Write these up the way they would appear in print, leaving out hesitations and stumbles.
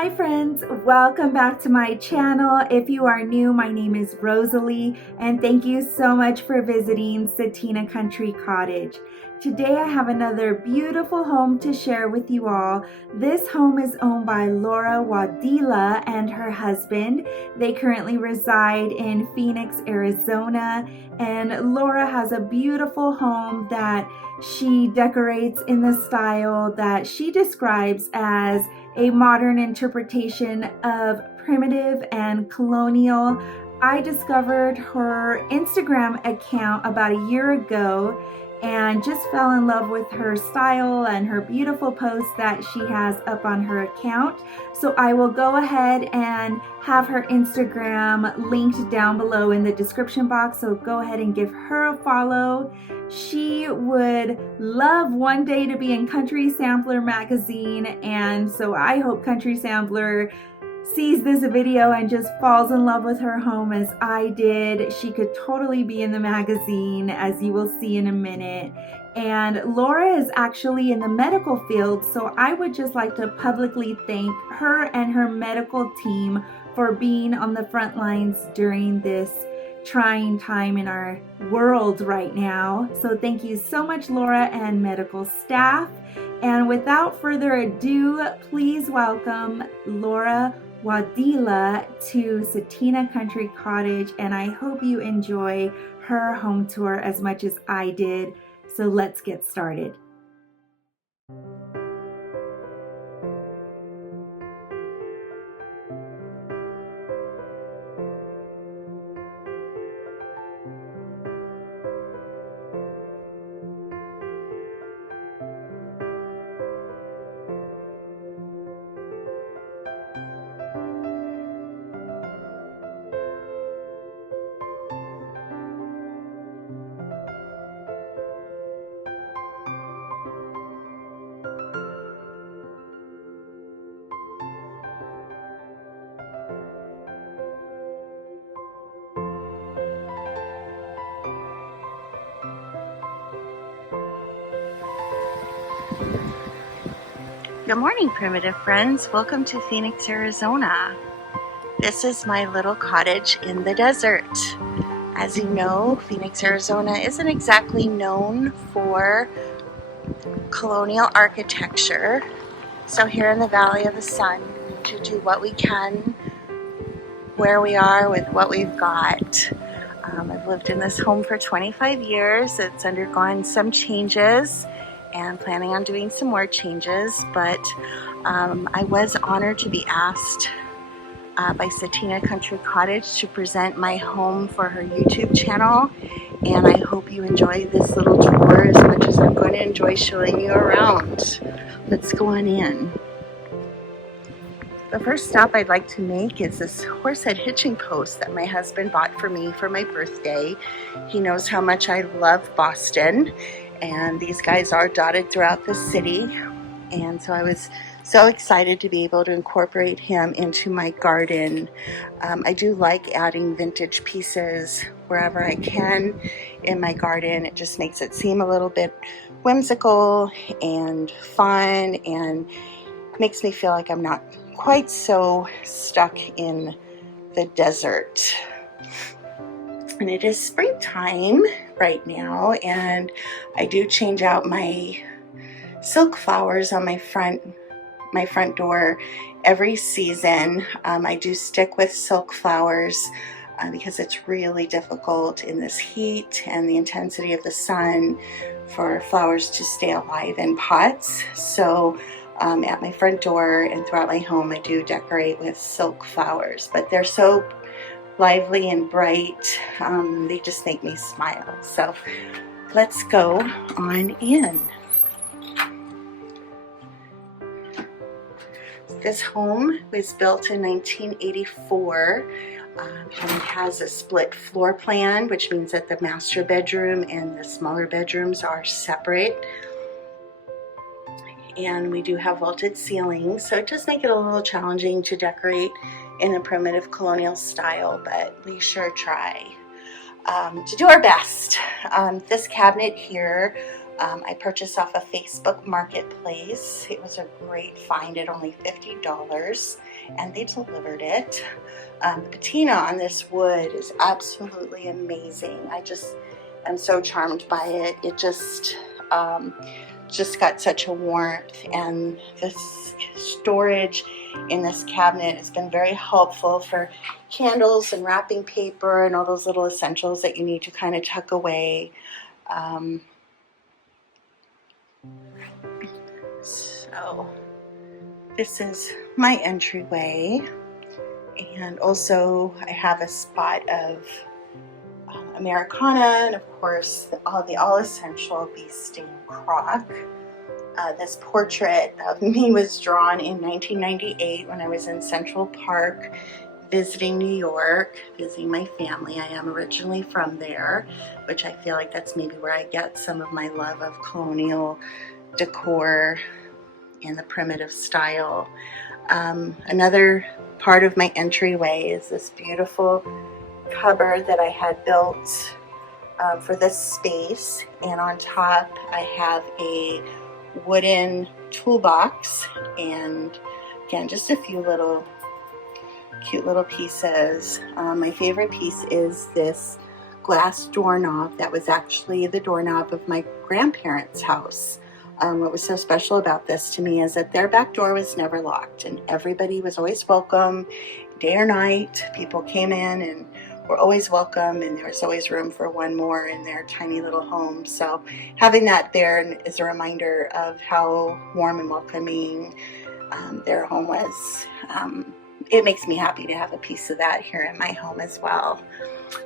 Hi friends, welcome back to my channel. If you are new, my name is Rosalie and thank you so much for visiting Cetina Country Cottage. Today I have another beautiful home to share with you all. This home is owned by Laura Woidyla and her husband. They currently reside in Phoenix, Arizona, and Laura has a beautiful home that she decorates in the style that she describes as a modern interpretation of primitive and colonial. I discovered her Instagram account about a year ago and just fell in love with her style and her beautiful posts that she has up on her account. So I will go ahead and have her Instagram linked down below in the description box. So go ahead and give her a follow. She would love one day to be in Country Sampler magazine, and so I hope Country Sampler sees this video and just falls in love with her home as I did. She could totally be in the magazine, as you will see in a minute. And Laura is actually in the medical field, so I would just like to publicly thank her and her medical team for being on the front lines during this trying time in our world right now. So thank you so much, Laura and medical staff. And without further ado, please welcome Laura Woidyla to Cetina Country Cottage, and I hope you enjoy her home tour as much as I did. So let's get started. Good morning, primitive friends. Welcome to Phoenix, Arizona. This is my little cottage in the desert. As you know, Phoenix, Arizona isn't exactly known for colonial architecture. So here in the Valley of the Sun, we need to do what we can where we are with what we've got. I've lived in this home for 25 years. It's undergone some changes and planning on doing some more changes, but I was honored to be asked by Cetina Country Cottage to present my home for her YouTube channel, and I hope you enjoy this little tour as much as I'm going to enjoy showing you around. Let's go on in. The first stop I'd like to make is this horsehead hitching post that my husband bought for me for my birthday. He knows how much I love Boston, and these guys are dotted throughout the city, and so I was so excited to be able to incorporate him into my garden. I do like adding vintage pieces wherever I can in my garden. It just makes it seem a little bit whimsical and fun, and makes me feel like I'm not quite so stuck in the desert. And it is springtime right now, and I do change out my silk flowers on my front door every season. I do stick with silk flowers because it's really difficult in this heat and the intensity of the sun for flowers to stay alive in pots. So at my front door and throughout my home, I do decorate with silk flowers, but they're so lively and bright, they just make me smile. So let's go on in. This home was built in 1984 and it has a split floor plan, which means that the master bedroom and the smaller bedrooms are separate. And we do have vaulted ceilings, so it does make it a little challenging to decorate in a primitive colonial style, but we sure try to do our best. This cabinet here I purchased off a Facebook marketplace. It was a great find at only $50, and they delivered it. The patina on this wood is absolutely amazing. I just am so charmed by it. It just got such a warmth, and this storage in this cabinet has been very helpful for candles and wrapping paper and all those little essentials that you need to kind of tuck away. So this is my entryway, and also I have a spot of Americana, and of course the all essential bee sting crock. This portrait of me was drawn in 1998 when I was in Central Park visiting New York, visiting my family. I am originally from there, which I feel like that's maybe where I get some of my love of colonial decor and the primitive style. Another part of my entryway is this beautiful cupboard that I had built for this space, and on top I have a wooden toolbox, and again, just a few little cute little pieces. My favorite piece is this glass doorknob that was actually the doorknob of my grandparents' house. What was so special about this to me is that their back door was never locked, and everybody was always welcome, day or night. People came in and were always welcome, and there was always room for one more in their tiny little home. So having that there is a reminder of how warm and welcoming their home was. It makes me happy to have a piece of that here in my home as well.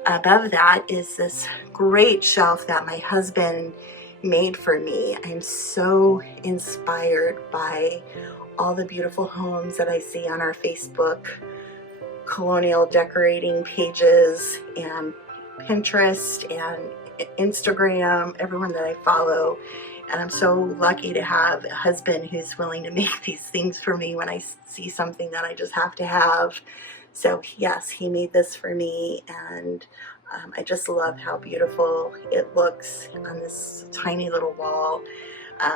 Above that is this great shelf that my husband made for me. I'm so inspired by all the beautiful homes that I see on our Facebook Colonial decorating pages and Pinterest and Instagram, everyone that I follow. And I'm so lucky to have a husband who's willing to make these things for me when I see something that I just have to have. So yes, he made this for me, and I just love how beautiful it looks on this tiny little wall.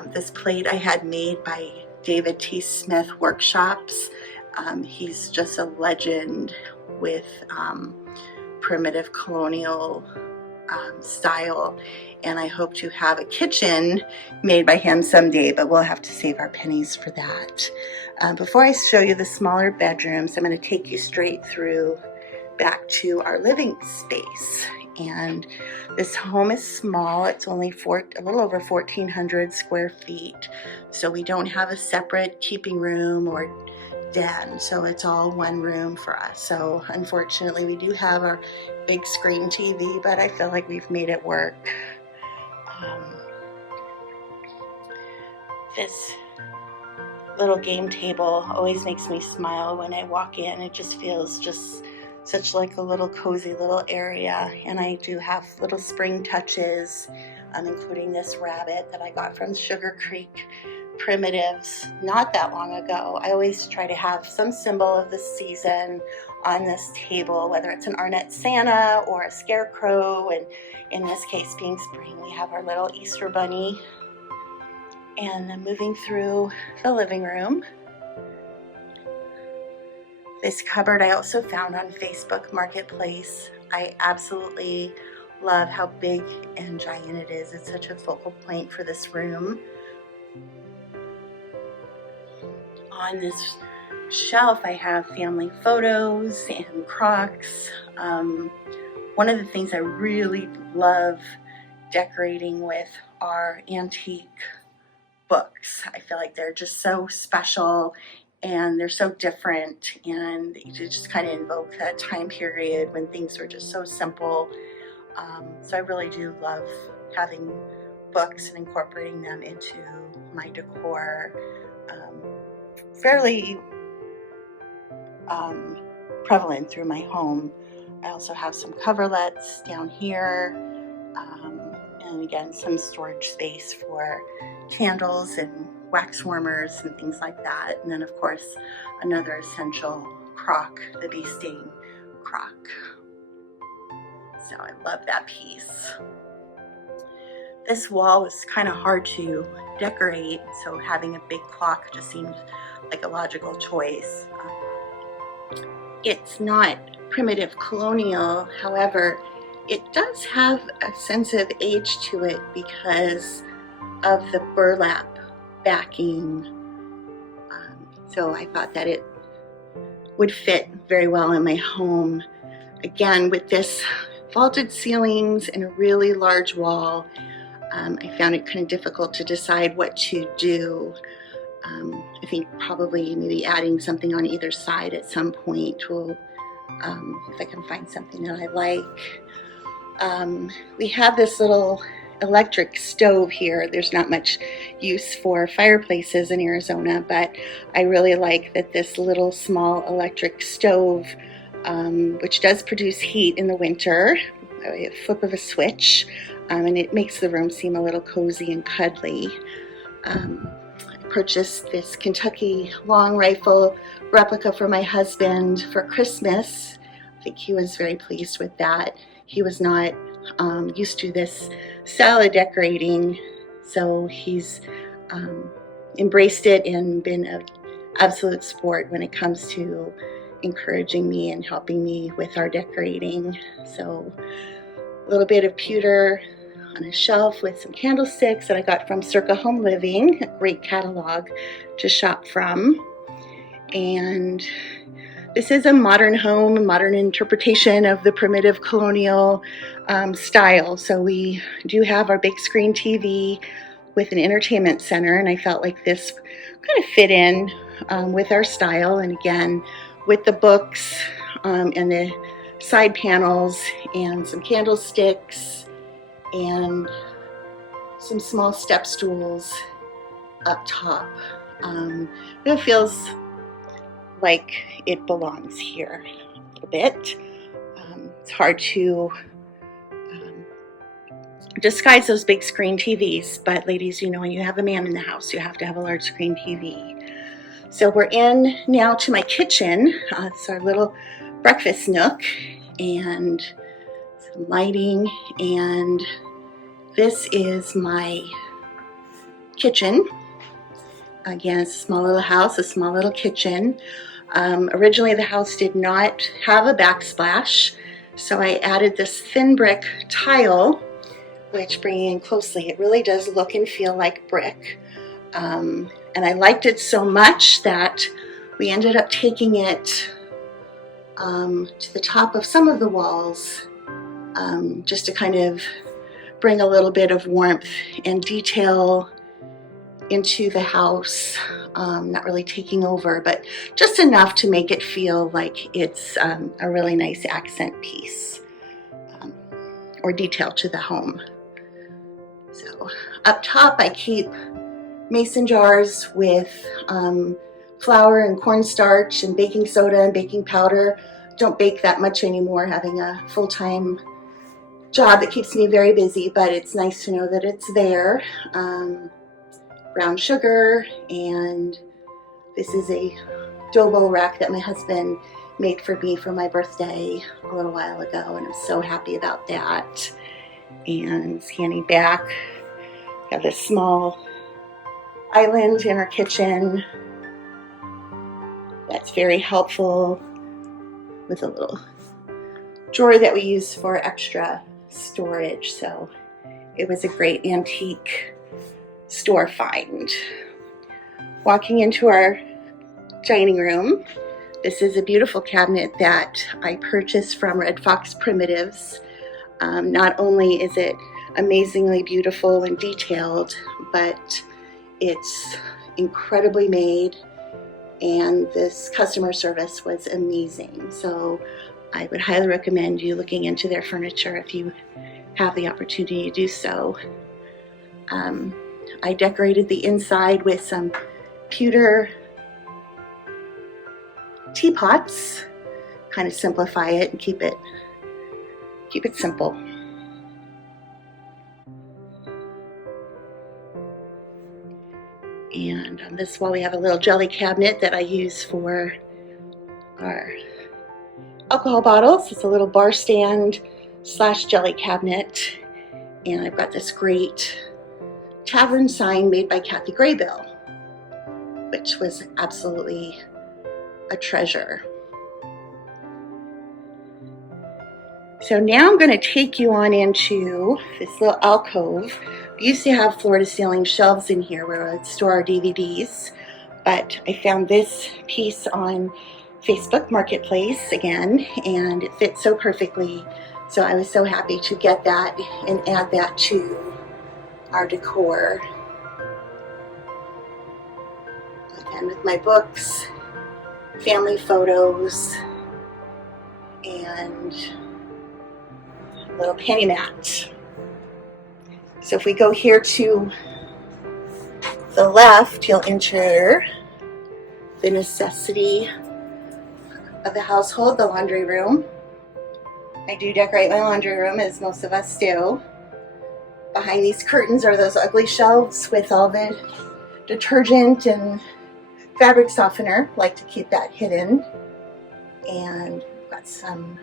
This plate I had made by David T. Smith Workshops. He's just a legend with primitive colonial style, and I hope to have a kitchen made by him someday, but we'll have to save our pennies for that. Before I show you the smaller bedrooms, I'm going to take you straight through back to our living space. And this home is small. It's only a little over 1,400 square feet, so we don't have a separate keeping room or den, so it's all one room for us. So unfortunately we do have our big screen TV, but I feel like we've made it work. This little game table always makes me smile when I walk in. It just feels just such like a little cozy little area, and I do have little spring touches, including this rabbit that I got from Sugar Creek Primitives not that long ago. I always try to have some symbol of the season on this table, whether it's an Arnett Santa or a scarecrow, and in this case being spring, we have our little Easter bunny. And then moving through the living room, this cupboard I also found on Facebook Marketplace. I absolutely love how big and giant it is. It's such a focal point for this room. On this shelf I have family photos and crocks. One of the things I really love decorating with are antique books. I feel like they're just so special and they're so different, and they just kind of invoke that time period when things were just so simple. So I really do love having books and incorporating them into my decor. Fairly prevalent through my home. I also have some coverlets down here, and again some storage space for candles and wax warmers and things like that. And then of course another essential crock, the bee sting crock. So I love that piece. this wall was kind of hard to decorate, so having a big clock just seemed like a logical choice. It's not primitive colonial, however, it does have a sense of age to it because of the burlap backing. So I thought that it would fit very well in my home. Again, with this vaulted ceilings and a really large wall, I found it kind of difficult to decide what to do. I think probably maybe adding something on either side at some point will, if I can find something that I like. We have this little electric stove here. There's not much use for fireplaces in Arizona, but I really like that this little small electric stove, which does produce heat in the winter, a flip of a switch, and it makes the room seem a little cozy and cuddly. I purchased this Kentucky long rifle replica for my husband for Christmas. I think he was very pleased with that. He was not used to this salad decorating, so he's embraced it and been an absolute sport when it comes to encouraging me and helping me with our decorating. So a little bit of pewter on a shelf with some candlesticks that I got from Circa Home Living, a great catalog to shop from. And this is a modern home, a modern interpretation of the primitive colonial style. So we do have our big screen TV with an entertainment center, and I felt like this kind of fit in with our style. And again, with the books and the side panels and some candlesticks and some small step stools up top. It feels like it belongs here a little bit. It's hard to disguise those big screen TVs, but ladies, you know, when you have a man in the house, you have to have a large screen TV. So we're in now to my kitchen. It's our little breakfast nook and some lighting, and this is my kitchen. Again, it's a small little house, a small little kitchen. Originally the house did not have a backsplash, so I added this thin brick tile, which, bringing in closely, it really does look and feel like brick. And I liked it so much that we ended up taking it to the top of some of the walls, just to kind of bring a little bit of warmth and detail into the house. Not really taking over, but just enough to make it feel like it's a really nice accent piece or detail to the home. So up top I keep mason jars with flour and cornstarch and baking soda and baking powder. Don't bake that much anymore, having a full-time job that keeps me very busy, but it's nice to know that it's there. Brown sugar, and this is a dough bowl rack that my husband made for me for my birthday a little while ago, and I'm so happy about that. And scanning back, we have this small island in our kitchen that's very helpful, with a little drawer that we use for extra storage. So it was a great antique store find. Walking into our dining room, this is a beautiful cabinet that I purchased from Red Fox Primitives. Not only is it amazingly beautiful and detailed, but it's incredibly made, and this customer service was amazing. So I would highly recommend you looking into their furniture if you have the opportunity to do so. I decorated the inside with some pewter teapots, kind of simplify it and keep it simple. And on this wall we have a little jelly cabinet that I use for our alcohol bottles. It's a little bar stand / jelly cabinet. And I've got this great tavern sign made by Kathy Graybill, which was absolutely a treasure. So now I'm going to take you on into this little alcove. We used to have floor-to-ceiling shelves in here where I would store our DVDs, but I found this piece on Facebook Marketplace again, and it fits so perfectly. So I was so happy to get that and add that to our decor. Again, with my books, family photos, and a little penny mat. So if we go here to the left, you'll enter the necessity of the household, the laundry room. I do decorate my laundry room, as most of us do. Behind these curtains are those ugly shelves with all the detergent and fabric softener. I like to keep that hidden. And we've got some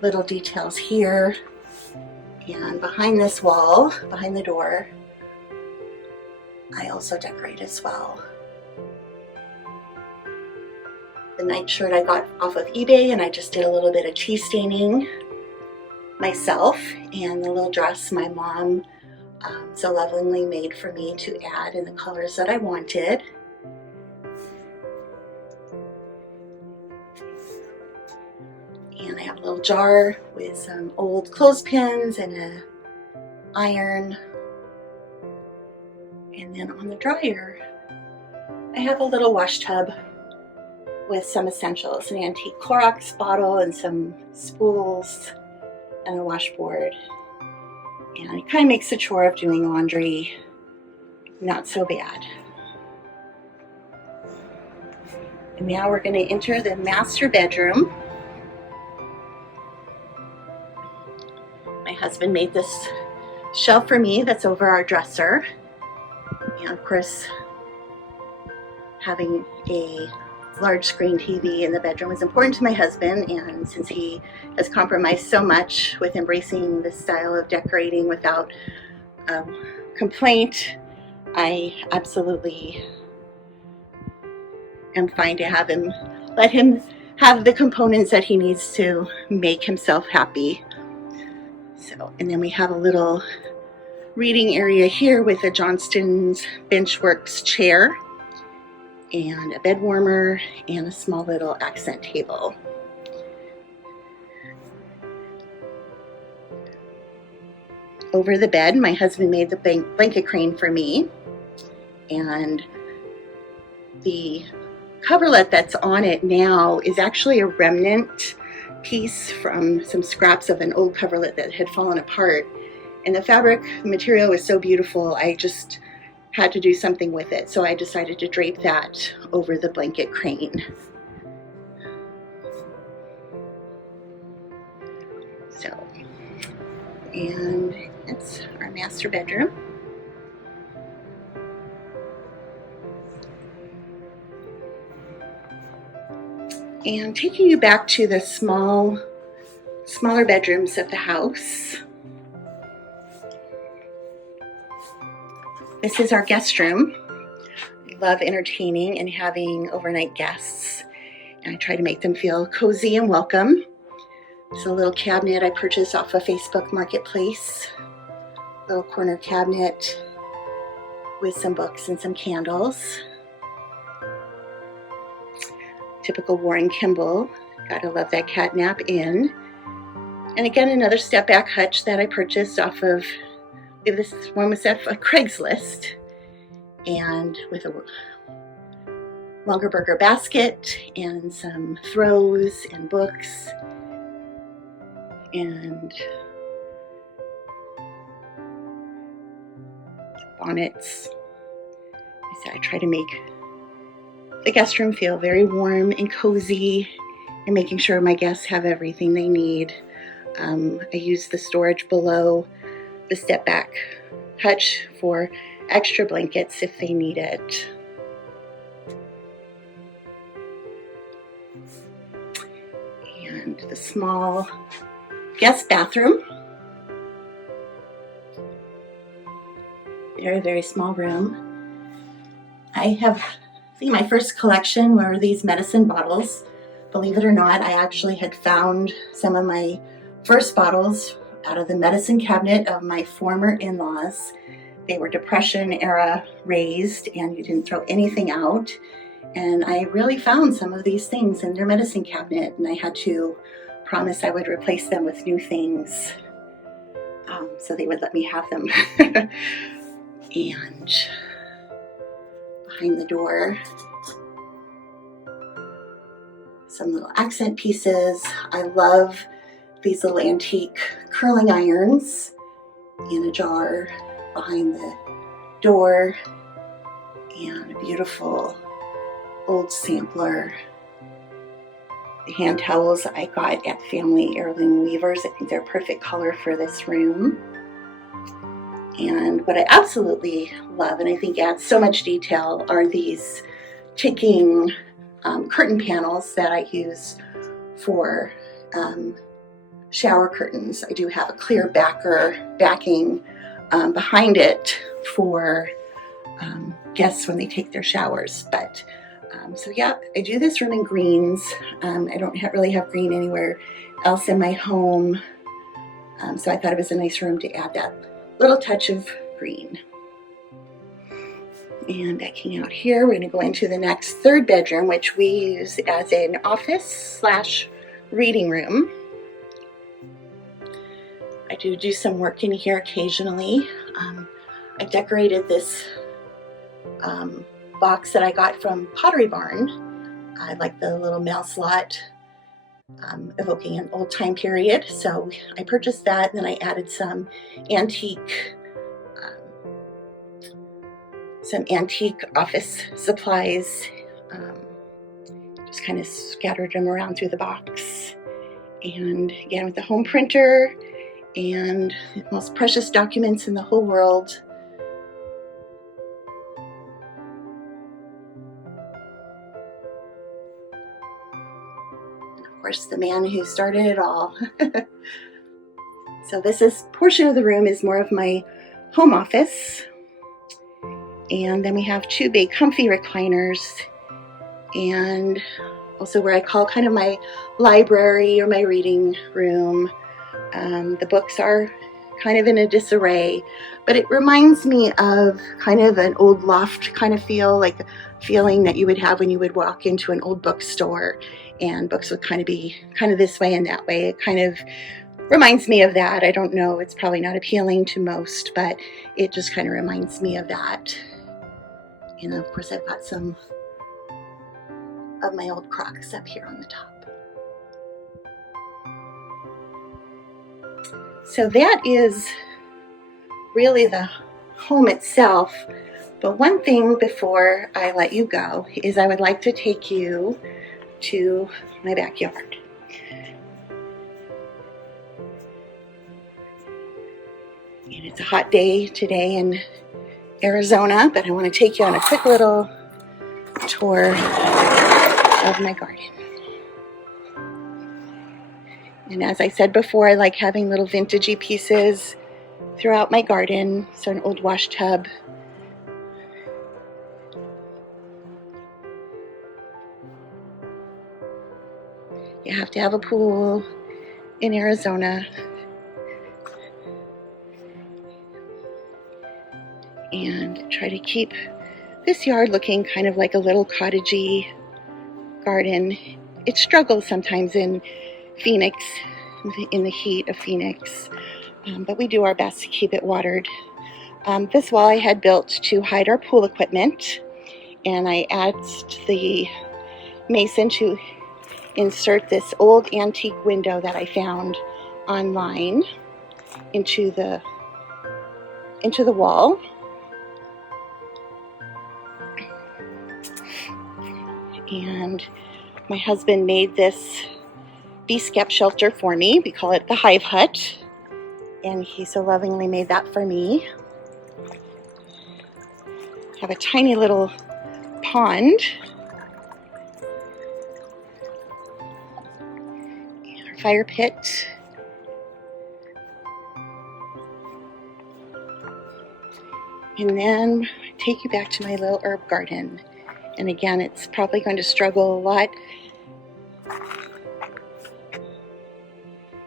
little details here. And behind this wall, behind the door, I also decorate as well. The nightshirt I got off of eBay, and I just did a little bit of tea staining myself, and the little dress my mom so lovingly made for me to add in the colors that I wanted. And I have a little jar with some old clothespins and an iron. And then on the dryer, I have a little wash tub with some essentials, an antique Clorox bottle and some spools and a washboard. And it kind of makes the chore of doing laundry not so bad. And now we're going to enter the master bedroom. My husband made this shelf for me that's over our dresser. And of course, having a large screen TV in the bedroom is important to my husband, and since he has compromised so much with embracing this style of decorating without complaint, I absolutely am fine to have him, let him have the components that he needs to make himself happy. So, and then we have a little reading area here with a Johnston's Benchworks chair and a bed warmer and a small little accent table. Over the bed, my husband made the blanket crane for me, and the coverlet that's on it now is actually a remnant piece from some scraps of an old coverlet that had fallen apart. And the fabric material was so beautiful, I just had to do something with it. So I decided to drape that over the blanket crane. So, and that's our master bedroom. And taking you back to the smaller bedrooms of the house. This is our guest room. I love entertaining and having overnight guests, and I try to make them feel cozy and welcome. It's a little cabinet I purchased off of Facebook Marketplace. Little corner cabinet with some books and some candles. Typical Warren Kimball. Gotta love that catnap inn. And again, another step back hutch that I purchased off of, this one was off a Craigslist, and with a longer burger basket and some throws and books and bonnets. I try to make the guest room feel very warm and cozy, and making sure my guests have everything they need. I use the storage below the step back hutch for extra blankets if they need it. And the small guest bathroom. Very, very small room. I think my first collection were these medicine bottles. Believe it or not, I actually had found some of my first bottles out of the medicine cabinet of my former in-laws. They were Depression era raised, and you didn't throw anything out. And I really found some of these things in their medicine cabinet, and I had to promise I would replace them with new things. So they would let me have them. And behind the door, some little accent pieces. I love these little antique curling irons in a jar behind the door, and a beautiful old sampler. The hand towels I got at Family Heirloom Weavers. I think they're a perfect color for this room. And what I absolutely love, and I think adds so much detail, are these ticking curtain panels that I use for shower curtains. I do have a clear backing behind it for guests when they take their showers. But so yeah, I do this room in greens. I don't really have green anywhere else in my home. So I thought it was a nice room to add that little touch of green. And backing out here, we're going to go into the next third bedroom, which we use as an office / reading room. I do some work in here occasionally. I decorated this box that I got from Pottery Barn. I like the little mail slot evoking an old time period. So I purchased that, and then I added some antique office supplies. Just kind of scattered them around through the box. And again, with the home printer and the most precious documents in the whole world. And of course, the man who started it all. So this portion of the room is more of my home office. And then we have two big comfy recliners, and also where I call kind of my library or my reading room. The books are kind of in a disarray, but it reminds me of kind of an old loft kind of feel, like the feeling that you would have when you would walk into an old bookstore, and books would kind of be kind of this way and that way. It kind of reminds me of that. I don't know, it's probably not appealing to most, but it just kind of reminds me of that. And of course, I've got some of my old Crocs up here on the top. So that is really the home itself. But one thing before I let you go is I would like to take you to my backyard. And it's a hot day today in Arizona, but I want to take you on a quick little tour of my garden. And as I said before, I like having little vintagey pieces throughout my garden. So an old wash tub. You have to have a pool in Arizona. And try to keep this yard looking kind of like a little cottagey garden. It struggles sometimes in Phoenix, in the heat of Phoenix, but we do our best to keep it watered. This wall I had built to hide our pool equipment, and I asked the mason to insert this old antique window that I found online into the wall. And my husband made this bee scap shelter for me. We call it the Hive Hut. And he so lovingly made that for me. Have a tiny little pond. And our fire pit. and then take you back to my little herb garden. And again, it's probably going to struggle a lot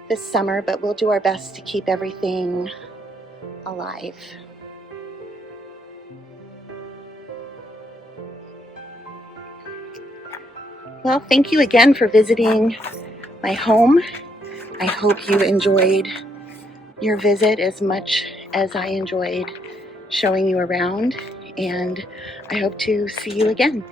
this summer, but we'll do our best to keep everything alive. Well, thank you again for visiting my home. I hope you enjoyed your visit as much as I enjoyed showing you around, and I hope to see you again.